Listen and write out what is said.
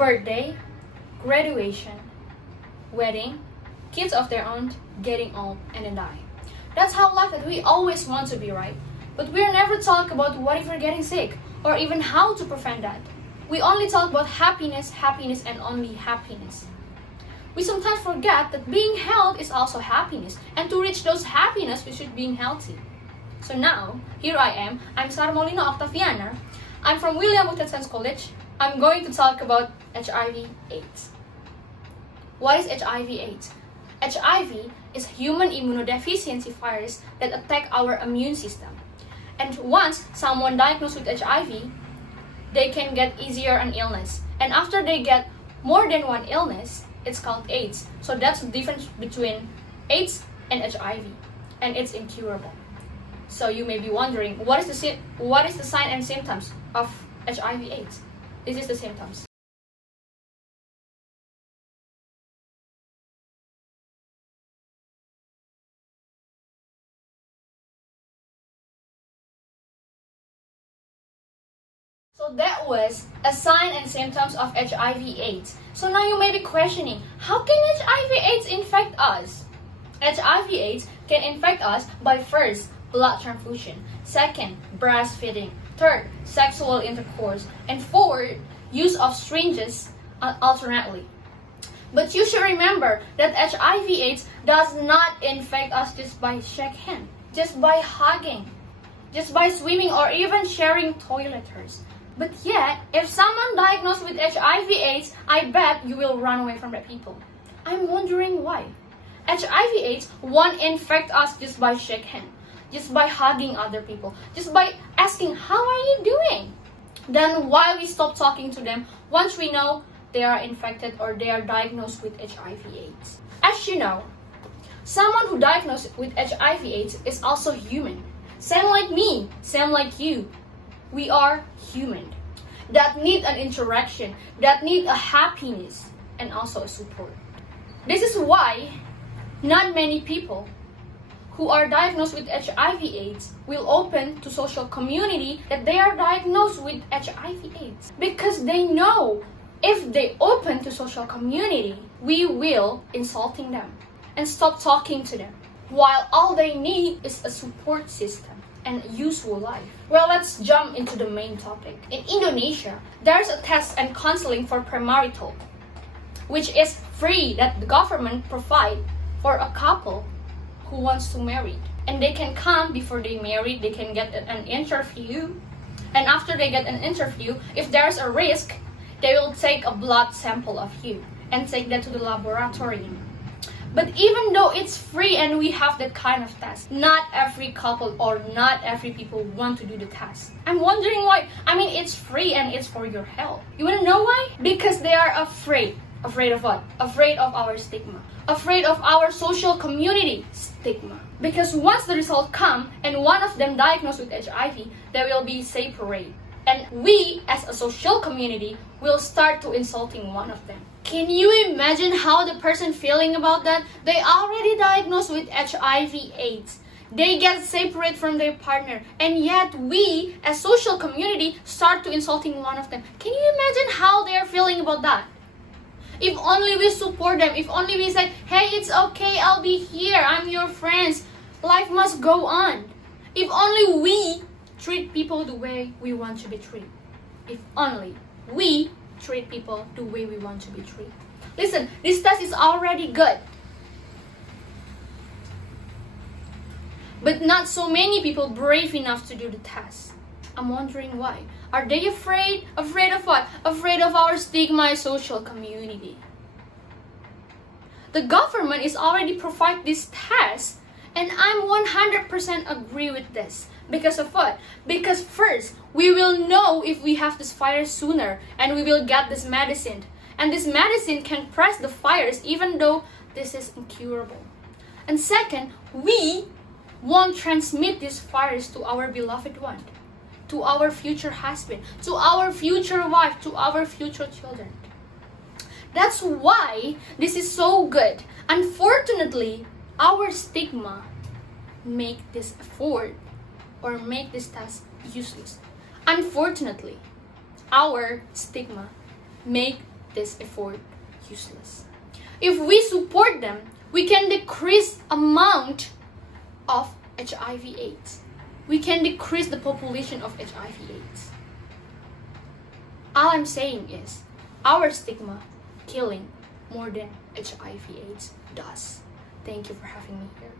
birthday, graduation, wedding, kids of their own, getting old, and then die. That's how life that we always want to be, right? But we're never talk about what if we're getting sick, or even how to prevent that. We only talk about happiness, happiness, and only happiness. We sometimes forget that being healthy is also happiness, and to reach those happiness, we should be healthy. So now, here I am. I'm Sarah Molina Octaviana. I'm from William Butler Science College. I'm going to talk about HIV/AIDS. What is HIV/AIDS? HIV is human immunodeficiency virus that attack our immune system. And once someone diagnosed with HIV, they can get easier an illness. And after they get more than one illness, it's called AIDS. So that's the difference between AIDS and HIV. And it's incurable. So you may be wondering, what is the sign and symptoms of HIV/AIDS? This is the symptoms. So that was a sign and symptoms of HIV/AIDS. So now you may be questioning, how can HIV/AIDS infect us? HIV/AIDS can infect us by first, blood transfusion, second, breastfeeding, third, sexual intercourse, and fourth, use of syringes alternately. But you should remember that HIV/AIDS does not infect us just by shake hand, just by hugging, just by swimming, or even sharing toiletries. But yet, if someone diagnosed with HIV/AIDS, I bet you will run away from that people. I'm wondering why. HIV/AIDS won't infect us just by shake hand, just by hugging other people, just by asking, how are you doing? Then why we stop talking to them once we know they are infected or they are diagnosed with HIV/AIDS? As you know, someone who diagnosed with HIV/AIDS is also human. Same like me, same like you. We are human that need an interaction, that need a happiness, and also a support. This is why not many people who are diagnosed with HIV/AIDS will open to social community that they are diagnosed with HIV/AIDS. Because they know if they open to social community, we will insulting them and stop talking to them. While all they need is a support system and useful life. Well, let's jump into the main topic. In Indonesia, there's a test and counseling for premarital, which is free that the government provide for a couple who wants to marry. And they can come before they marry, they can get an interview. And after they get an interview, if there's a risk, they will take a blood sample of you and take that to the laboratory. But even though it's free and we have that kind of test, not every couple or not every people want to do the test. I'm wondering why. I mean, it's free and it's for your health. You wanna know why? Because they are afraid. Afraid of what? Afraid of our stigma. Afraid of our social community stigma. Because once the result come and one of them diagnosed with HIV, they will be separate. And we, as a social community, will start to insulting one of them. Can you imagine how the person feeling about that? They already diagnosed with HIV/AIDS. They get separate from their partner. And yet we, as social community, start to insulting one of them. Can you imagine how they are feeling about that? If only we support them. If only we say, hey, it's okay, I'll be here. I'm your friends. Life must go on. If only we treat people the way we want to be treated. If only we treat people the way we want to be treated. Listen, this test is already good. But not so many people brave enough to do the test. I'm wondering why. Are they afraid? Afraid of what? Afraid of our stigma social community. The government is already provide this test, and I'm 100% agree with this. Because of what? Because first, we will know if we have this virus sooner, and we will get this medicine. And this medicine can press the virus even though this is incurable. And second, we won't transmit this virus to our beloved one, to our future husband, to our future wife, to our future children. That's why this is so good. Unfortunately, our stigma make this effort or make this task useless. Unfortunately, our stigma make this effort useless. If we support them, we can decrease amount of HIV/AIDS. We can decrease the population of HIV/AIDS. All I'm saying is, our stigma killing more than HIV/AIDS does. Thank you for having me here.